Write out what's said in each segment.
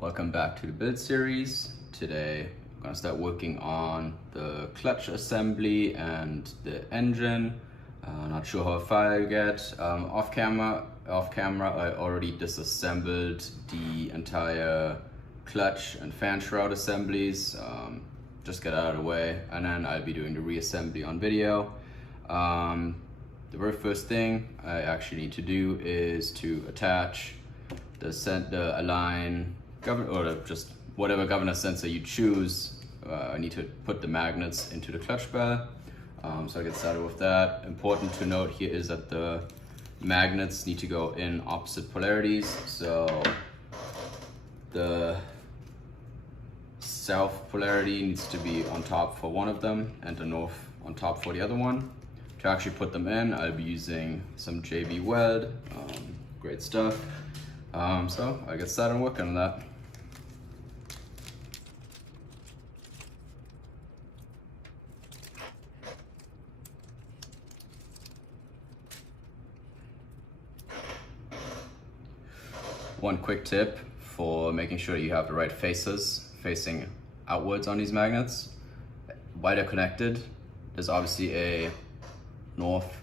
Welcome back to the build series. Today I'm gonna start working on the clutch assembly and the engine. Not sure how far I'll get. Off camera I already disassembled the entire clutch and fan shroud assemblies. Just get out of the way, and then I'll be doing the reassembly on video. The very first thing I actually need to do is to attach the align or just whatever governor sensor you choose. I need to put the magnets into the clutch bell. So I'll get started with that. Important to note here is that the magnets need to go in opposite polarities. So the south polarity needs to be on top for one of them and the north on top for the other one. To actually put them in, I'll be using some JB Weld, great stuff. So I'll get started working on that. One quick tip for making sure you have the right faces facing outwards on these magnets. While they're connected, there's obviously a north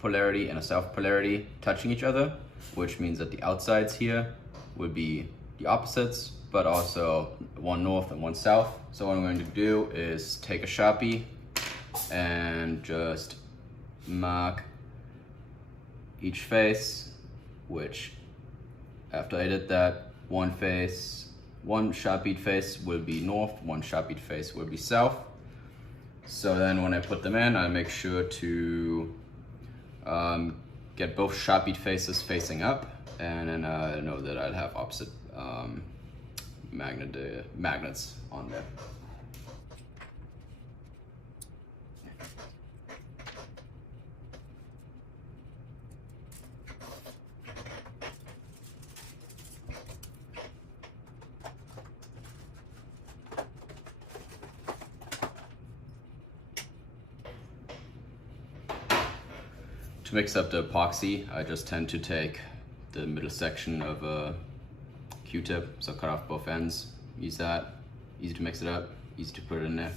polarity and a south polarity touching each other, which means that the outsides here will be the opposites, but also one north and one south. So what I'm going to do is take a Sharpie and just mark each face, which after I did that, one Sharpied face will be north, one Sharpied face will be south. So then when I put them in, I make sure to get both Sharpied faces facing up, and then I know that I'll have opposite magnets on there. To mix up the epoxy, I just tend to take the middle section of a Q-tip, so cut off both ends. Use that. Easy to mix it up, easy to put it in there.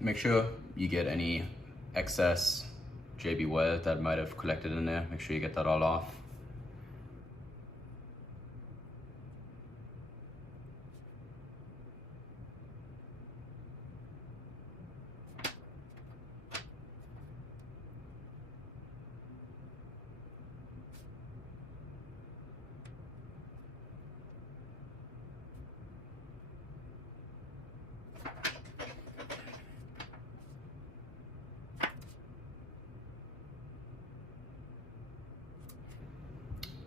Make sure you get any excess JB Weld that might have collected in there. Make sure you get that all off.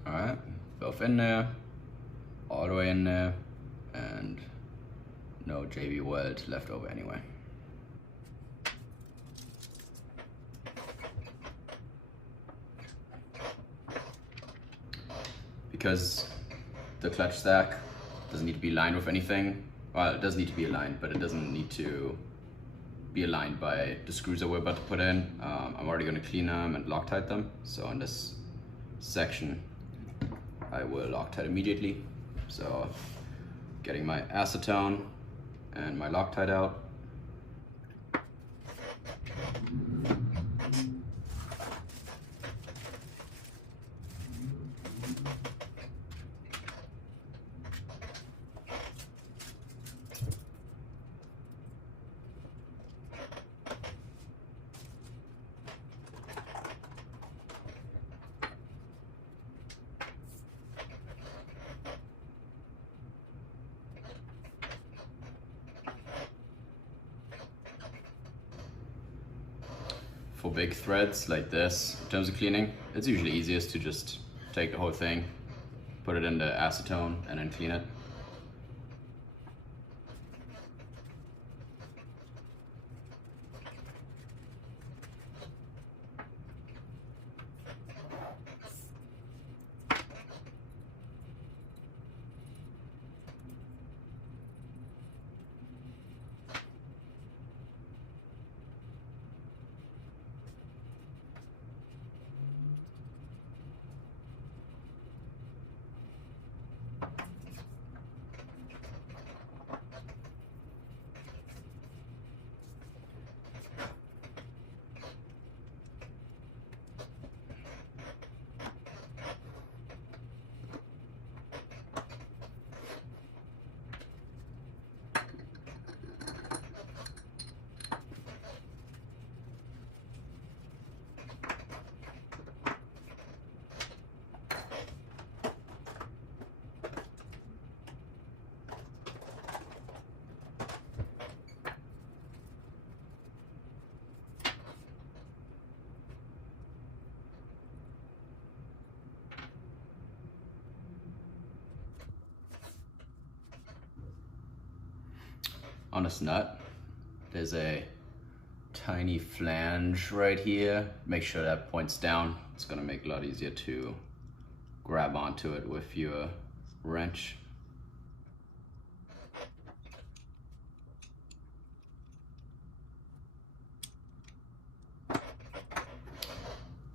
Alright, both in there, all the way in there, and no JB Weld left over anyway. Because the clutch stack doesn't need to be lined with anything, well, it does need to be aligned, but it doesn't need to be aligned by the screws that we're about to put in. I'm already going to clean them and Loctite them. So in this section, I will Loctite immediately. So getting my acetone and my Loctite out. For big threads like this, in terms of cleaning, it's usually easiest to just take the whole thing, put it into acetone, and then clean it. On this nut, there's a tiny flange right here. Make sure that points down. It's gonna make it a lot easier to grab onto it with your wrench.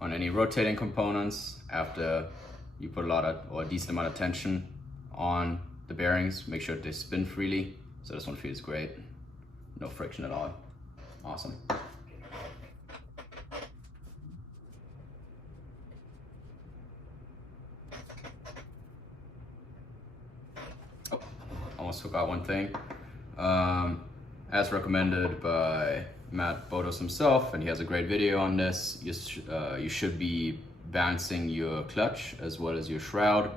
On any rotating components, after you put a decent amount of tension on the bearings, make sure they spin freely. So this one feels great, no friction at all. Awesome. Oh, almost forgot one thing. As recommended by Matt Bodos himself, and he has a great video on this, you should be balancing your clutch as well as your shroud.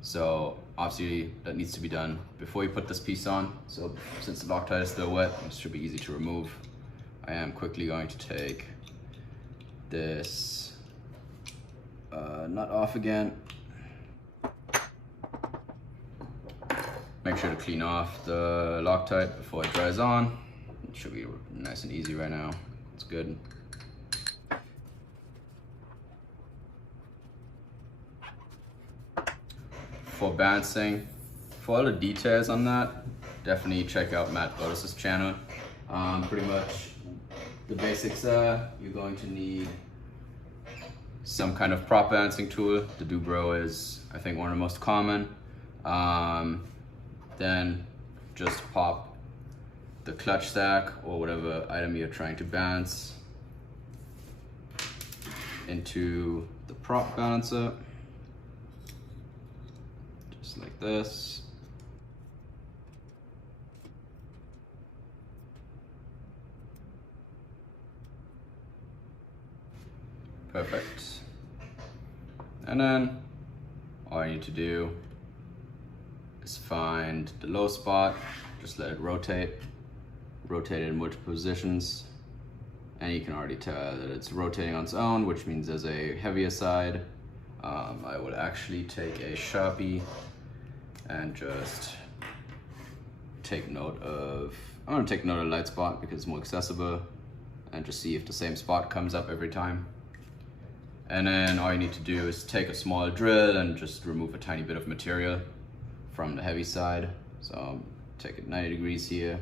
So obviously that needs to be done before you put this piece on. So since the Loctite is still wet, it should be easy to remove. I am quickly going to take this nut off again. Make sure to clean off the Loctite before it dries on. It should be nice and easy right now. It's good. For balancing, for all the details on that, definitely check out Matt Bodos' channel. Pretty much the basics are, you're going to need some kind of prop balancing tool. The Dubro is, I think, one of the most common. Then just pop the clutch stack or whatever item you're trying to balance into the prop balancer. Just like this. Perfect. And then all I need to do is find the low spot, just let it rotate it in multiple positions, and you can already tell that it's rotating on its own, which means there's a heavier side. I would actually take a Sharpie and just take note of, I'm gonna take note of the light spot because it's more accessible, and just see if the same spot comes up every time. And then all you need to do is take a small drill and just remove a tiny bit of material from the heavy side. So take it 90 degrees here.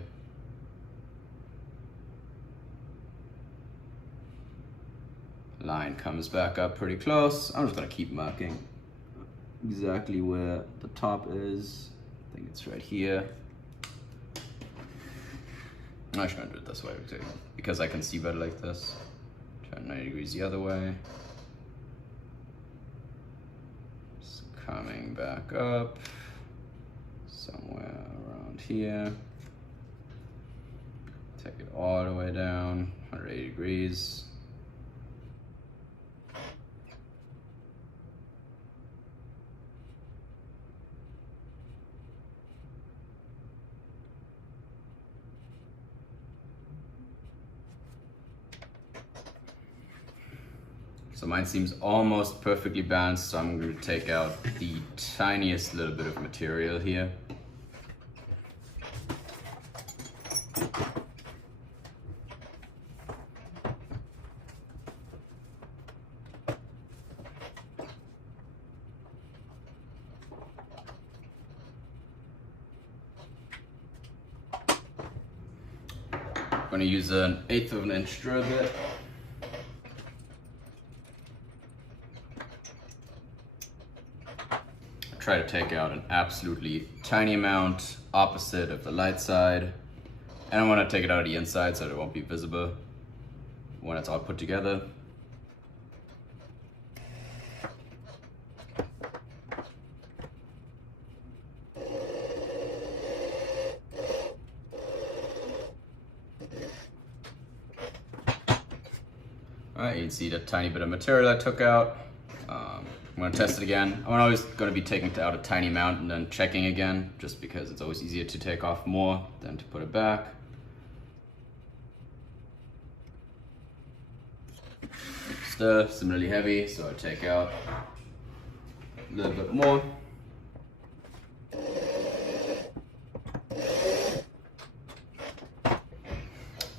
Line comes back up pretty close. I'm just gonna keep marking exactly where the top is. I think it's right here. I'm actually gonna do it this way because I can see better like this. Turn 90 degrees the other way. Just coming back up somewhere around here. Take it all the way down, 180 degrees. So mine seems almost perfectly balanced, so I'm going to take out the tiniest little bit of material here. I'm going to use an 1/8 of an inch drill bit. Try to take out an absolutely tiny amount opposite of the light side. And I want to take it out of the inside so that it won't be visible when it's all put together. Alright, you can see the tiny bit of material I took out. I'm going to test it again. I'm always going to be taking out a tiny amount and then checking again, just because it's always easier to take off more than to put it back. Still similarly heavy, so I take out a little bit more.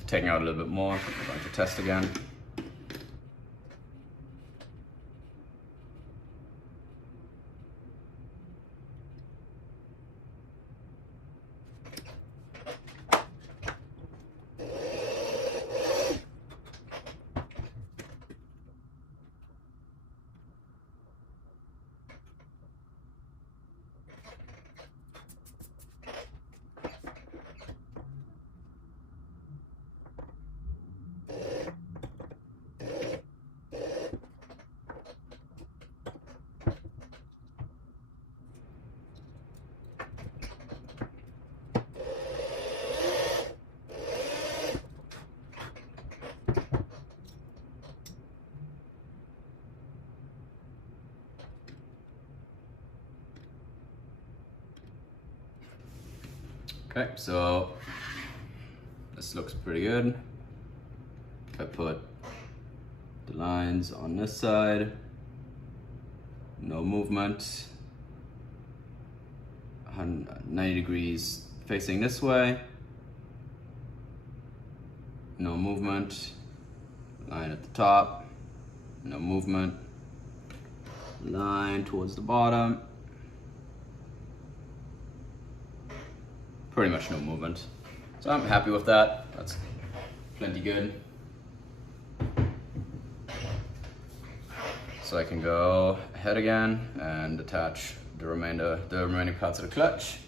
Taking out a little bit more, I'm going to test again. Okay, so this looks pretty good. If I put the lines on this side, no movement, 90 degrees facing this way, no movement, line at the top, no movement, line towards the bottom, pretty much no movement. So I'm happy with that. That's plenty good. So I can go ahead again and attach the remaining parts of the clutch.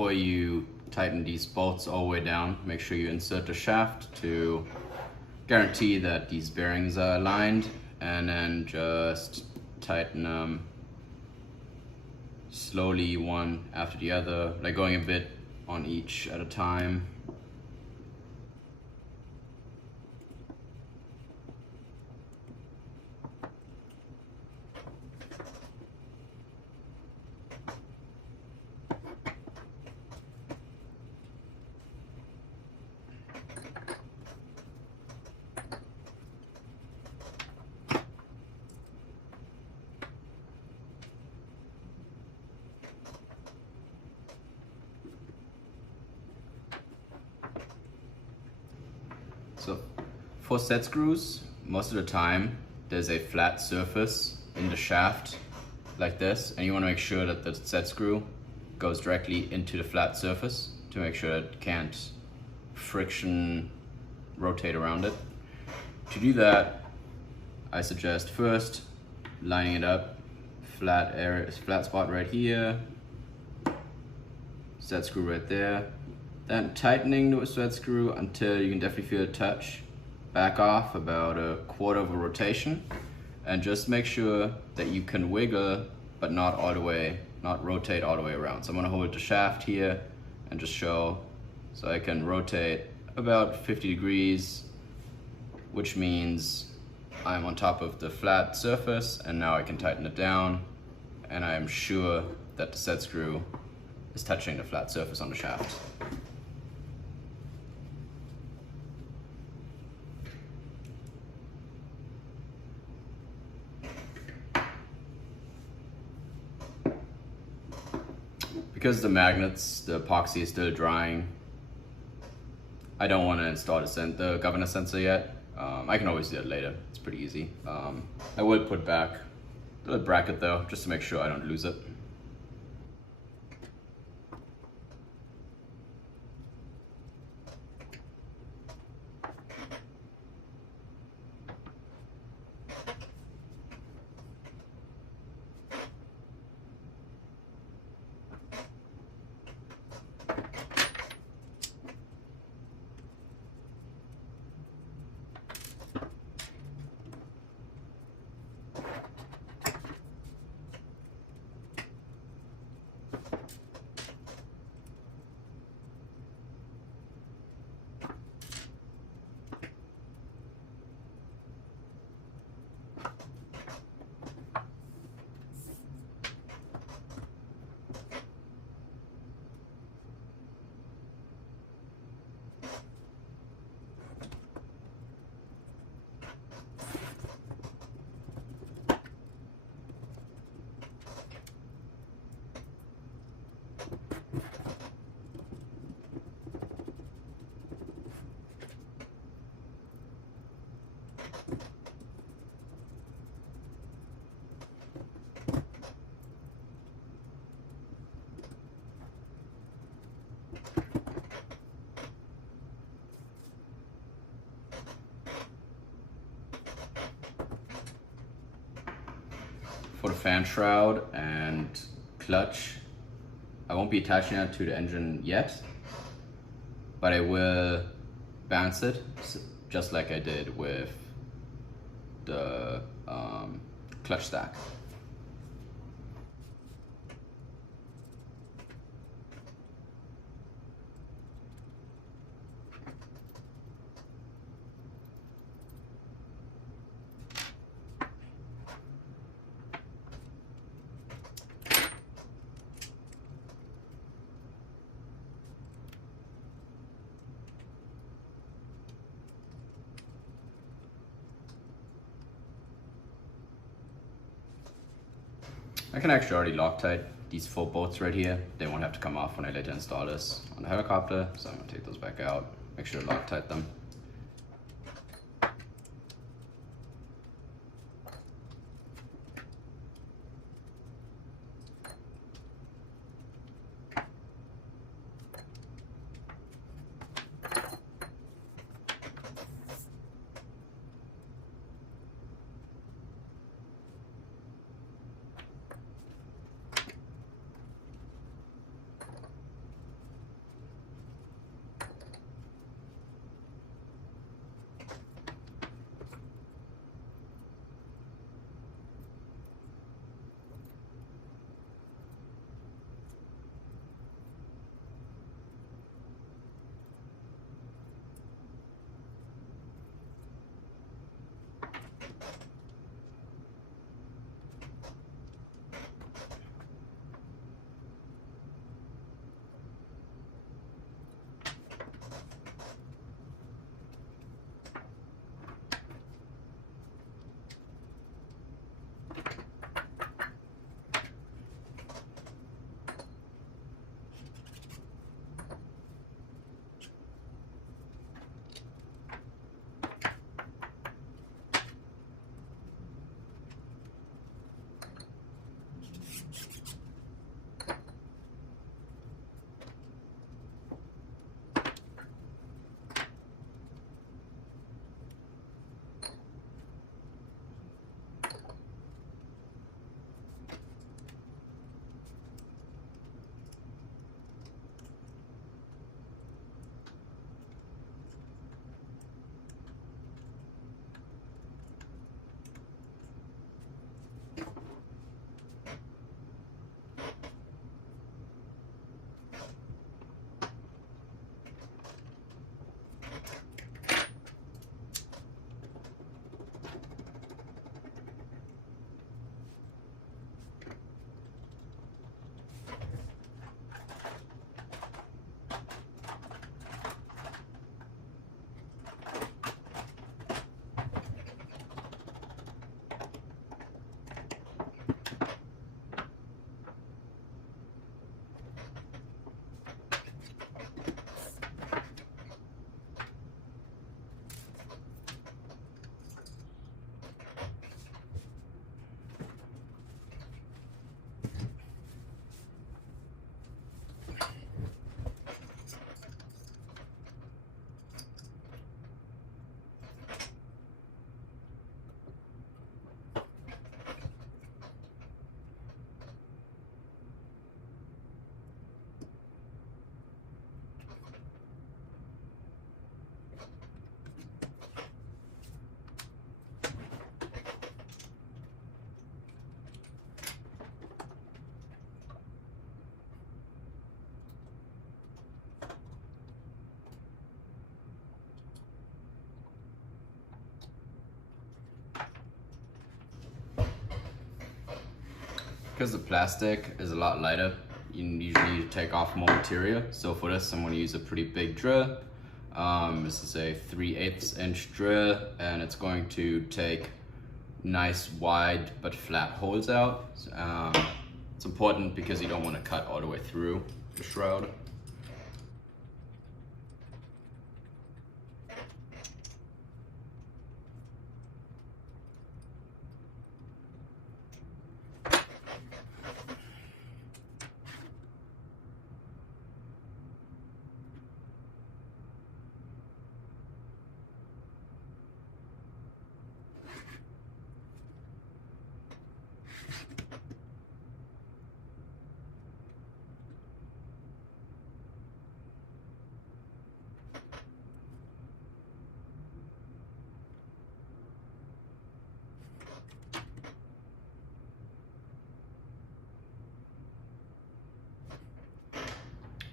before you tighten these bolts all the way down, make sure you insert the shaft to guarantee that these bearings are aligned, and then just tighten them slowly one after the other, like going a bit on each at a time. So for set screws, most of the time there's a flat surface in the shaft like this, and you want to make sure that the set screw goes directly into the flat surface to make sure it can't friction rotate around it. To do that, I suggest first lining it up, flat area, flat spot right here, set screw right there. Then tightening the set screw until you can definitely feel it touch. Back off about a quarter of a rotation, and just make sure that you can wiggle, but not all the way, not rotate all the way around. So I'm gonna hold the shaft here and just show, so I can rotate about 50 degrees, which means I'm on top of the flat surface, and now I can tighten it down, and I am sure that the set screw is touching the flat surface on the shaft. Because the magnets, the epoxy is still drying, I don't want to install the governor sensor yet. I can always do it later, it's pretty easy. I will put back the bracket though, just to make sure I don't lose it. For the fan shroud and clutch, I won't be attaching it to the engine yet, but I will bounce it just like I did with the clutch stack. I can actually already Loctite these 4 bolts right here. They won't have to come off when I later install this on the helicopter, so I'm gonna take those back out, make sure to Loctite them. because the plastic is a lot lighter, you usually need to take off more material. So for this, I'm going to use a pretty big drill. This is a 3/8 inch drill, and it's going to take nice wide but flat holes out. It's important because you don't want to cut all the way through the shroud.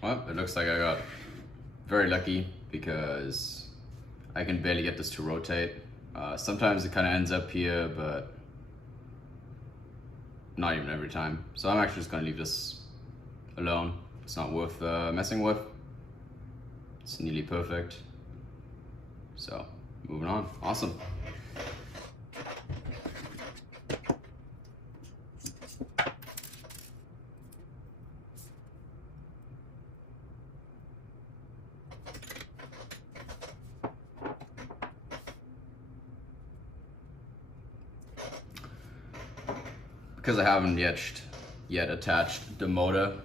Well, it looks like I got very lucky because I can barely get this to rotate. Sometimes it kind of ends up here, but not even every time. So I'm actually just gonna leave this alone. It's not worth messing with. It's nearly perfect. So, moving on. Awesome. Because I haven't yet attached the motor,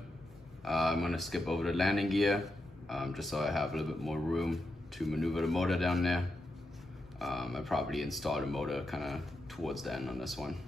I'm going to skip over the landing gear, just so I have a little bit more room to maneuver the motor down there. I probably install the motor kind of towards the end on this one.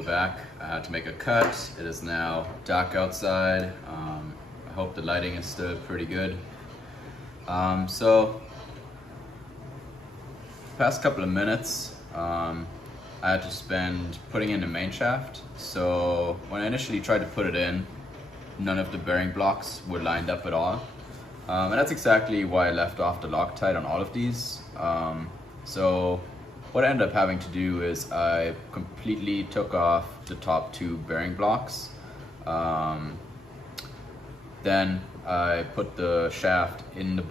we're back. I had to make a cut. It is now dark outside. I hope the lighting is still pretty good. So, past couple of minutes, I had to spend putting in the main shaft. So when I initially tried to put it in, none of the bearing blocks were lined up at all. And that's exactly why I left off the Loctite on all of these. So what I ended up having to do is I completely took off the top two bearing blocks. Then I put the shaft in the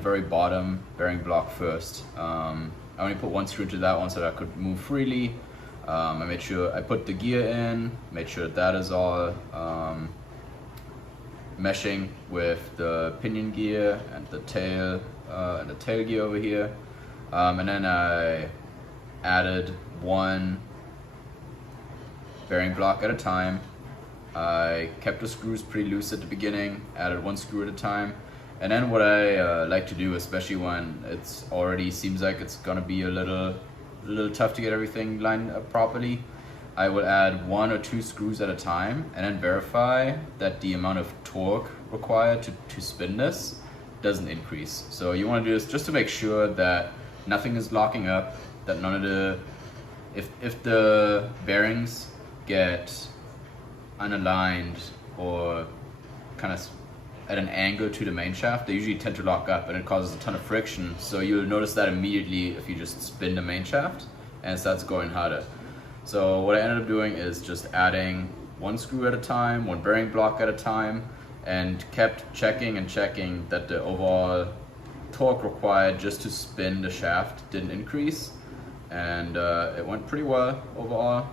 very bottom bearing block first. I only put one screw to that one so that I could move freely. I made sure I put the gear in, made sure that is all meshing with the pinion gear and the tail gear over here. And then I added one bearing block at a time. I kept the screws pretty loose at the beginning, added one screw at a time. And then what I like to do, especially when it's already seems like it's gonna be a little tough to get everything lined up properly, I will add one or two screws at a time and then verify that the amount of torque required to spin this doesn't increase. So you want to do this just to make sure that nothing is locking up, that none of the, if the bearings get unaligned or kind of at an angle to the main shaft, they usually tend to lock up and it causes a ton of friction. So you'll notice that immediately if you just spin the main shaft and it starts going harder. So what I ended up doing is just adding one screw at a time, one bearing block at a time, and kept checking that the overall torque required just to spin the shaft didn't increase. And it went pretty well overall.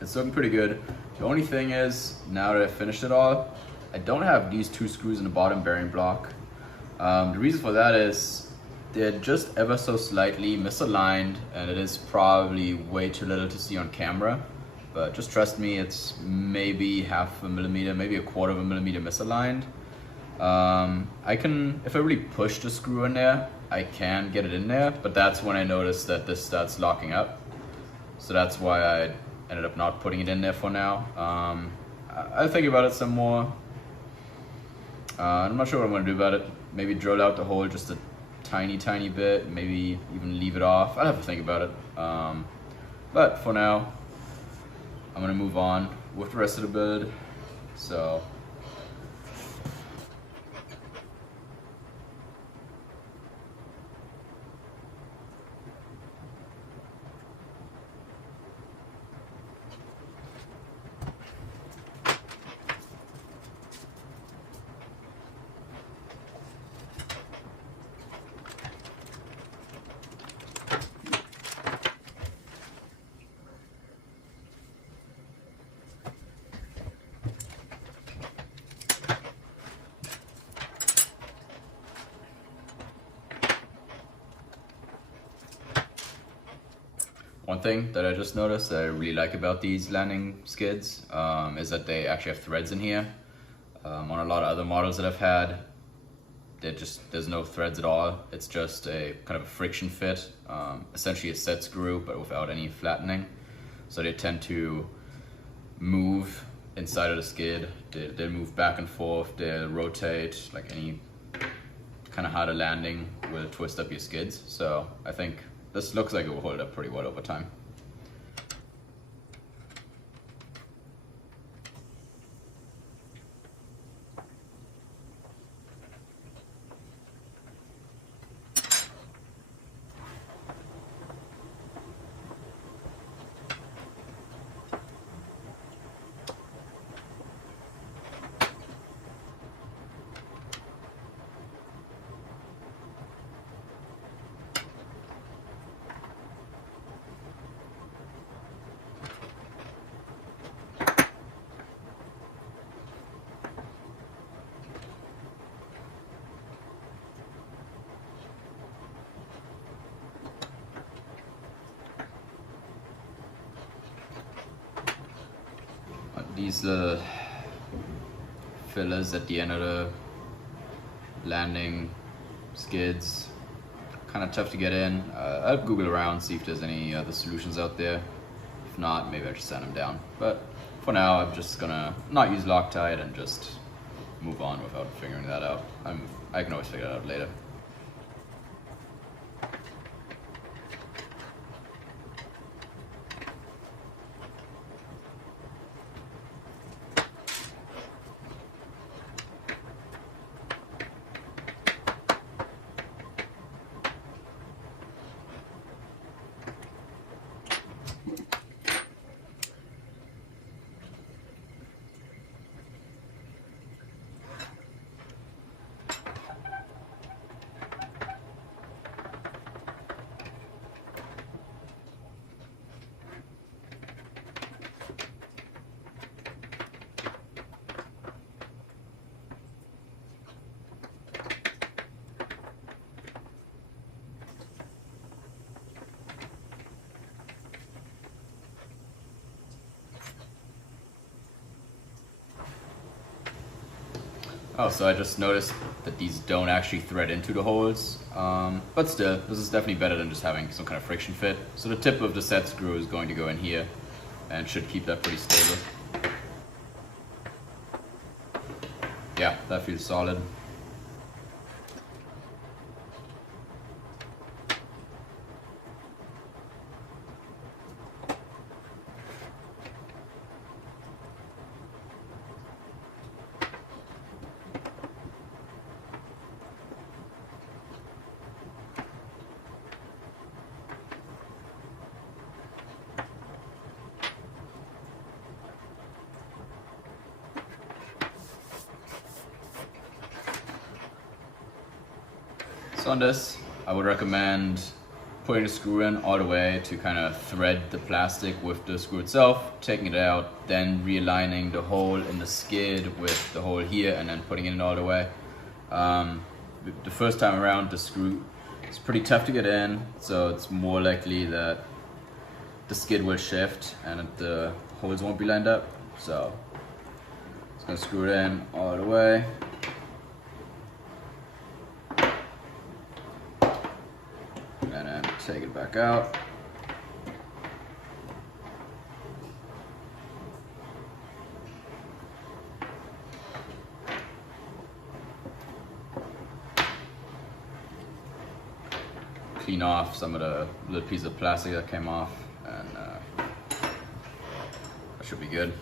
It's looking pretty good. The only thing is, now that I've finished it all, I don't have these two screws in the bottom bearing block. The reason for that is they're just ever so slightly misaligned, and it is probably way too little to see on camera. But just trust me, it's maybe half a millimeter, maybe a quarter of a millimeter misaligned. I can, if I really push the screw in there, I can get it in there, but that's when I noticed that this starts locking up. So that's why I ended up not putting it in there for now. I'll think about it some more. I'm not sure what I'm gonna do about it. Maybe drill out the hole just a tiny bit, maybe even leave it off. I'll have to think about it. But for now, I'm gonna move on with the rest of the build. So one thing that I just noticed that I really like about these landing skids is that they actually have threads in here. On a lot of other models that I've had, there's no threads at all. It's just a kind of a friction fit, essentially a set screw, but without any flattening. So they tend to move inside of the skid. They'll move back and forth, they'll rotate, like any kind of harder landing will twist up your skids. So I think this looks like it will hold up pretty well over time. These fillers at the end of the landing skids, kind of tough to get in. I'll Google around, see if there's any other solutions out there. If not, maybe I just sand them down. But for now, I'm just gonna not use Loctite and just move on without figuring that out. I can always figure it out later. Oh, so I just noticed that these don't actually thread into the holes, but still, this is definitely better than just having some kind of friction fit. So the tip of the set screw is going to go in here and should keep that pretty stable. Yeah, that feels solid. So on this, I would recommend putting the screw in all the way to kind of thread the plastic with the screw itself, taking it out, then realigning the hole in the skid with the hole here and then putting it in all the way. The first time around, the screw is pretty tough to get in, so it's more likely that the skid will shift and the holes won't be lined up. So it's gonna screw it in all the way. And then take it back out. Clean off some of the little piece of plastic that came off, and that should be good.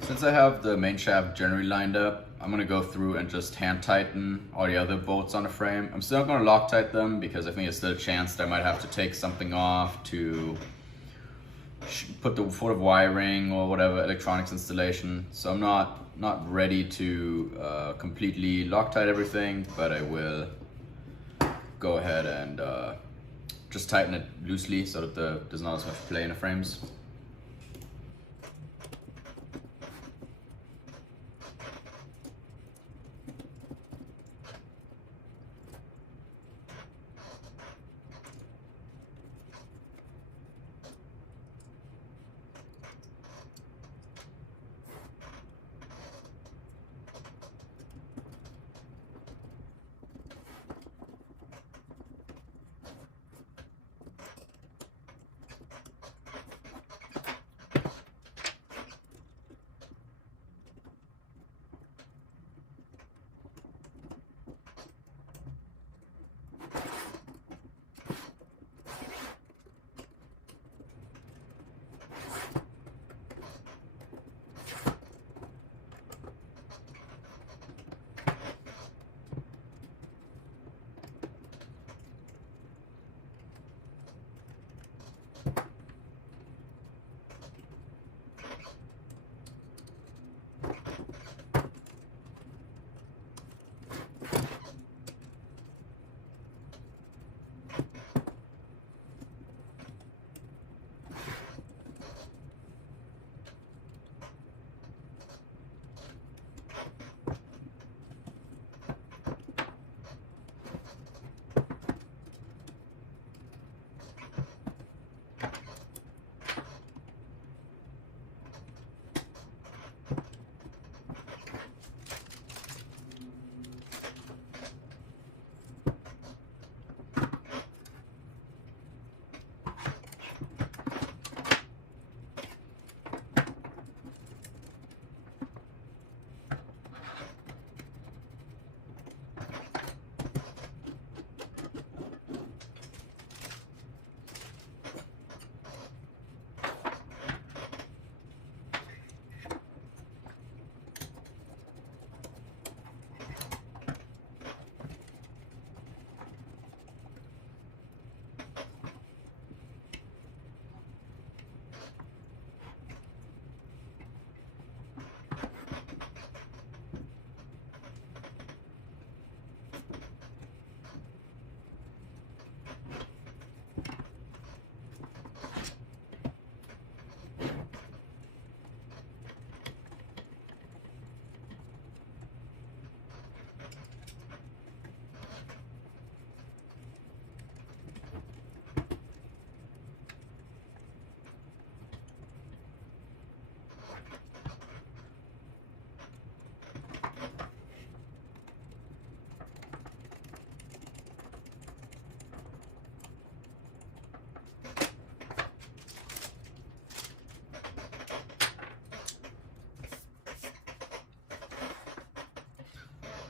Since I have the main shaft generally lined up, I'm gonna go through and just hand tighten all the other bolts on the frame. I'm still not gonna Loctite them because I think there's still a chance that I might have to take something off to put the sort of wiring or whatever electronics installation. So I'm not ready to completely Loctite everything, but I will go ahead and just tighten it loosely so that there's not as much play in the frames.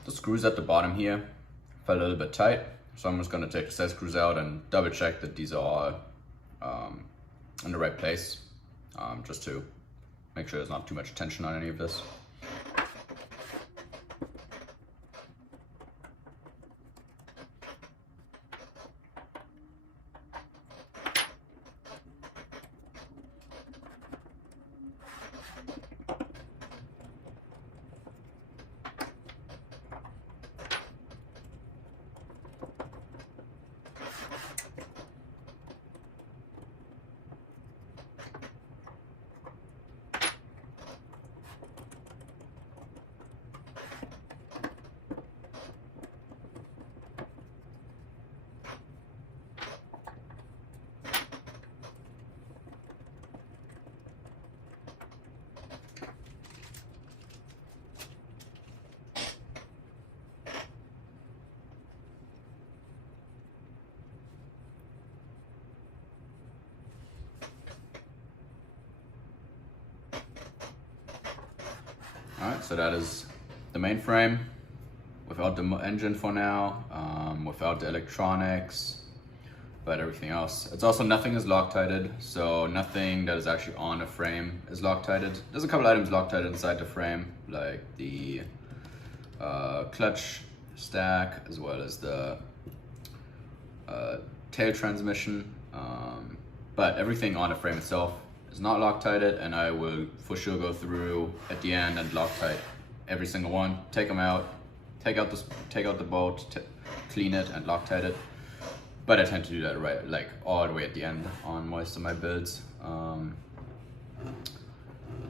The screws at the bottom here fell a little bit tight, so I'm just going to take the set screws out and double check that these are in the right place, just to make sure there's not too much tension on any of this. Alright, so that is the main frame without the engine for now, without the electronics, but everything else. It's also nothing is Loctited, so nothing that is actually on the frame is Loctited. There's a couple items Loctited inside the frame, like the clutch stack as well as the tail transmission, but everything on the frame itself is not Loctited, and I will for sure go through at the end and Loctite every single one, take them out, take out the bolt, clean it and Loctite it. But I tend to do that right, like all the way at the end on most of my builds.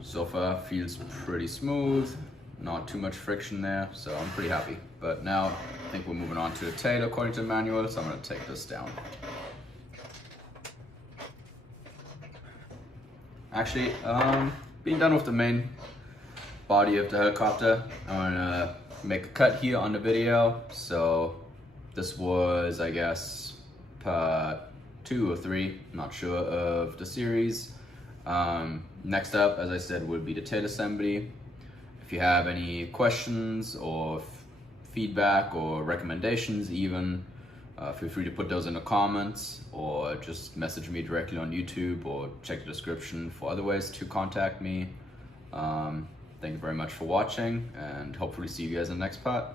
So far feels pretty smooth, not too much friction there, so I'm pretty happy. But now I think we're moving on to the tail according to the manual, so I'm gonna take this down. Actually, being done with the main body of the helicopter, I'm gonna make a cut here on the video. So this was, I guess, part 2 or 3, not sure, of the series. Next up, as I said, will be the tail assembly. If you have any questions or feedback or recommendations even, feel free to put those in the comments or just message me directly on YouTube or check the description for other ways to contact me. Thank you very much for watching, and hopefully see you guys in the next part.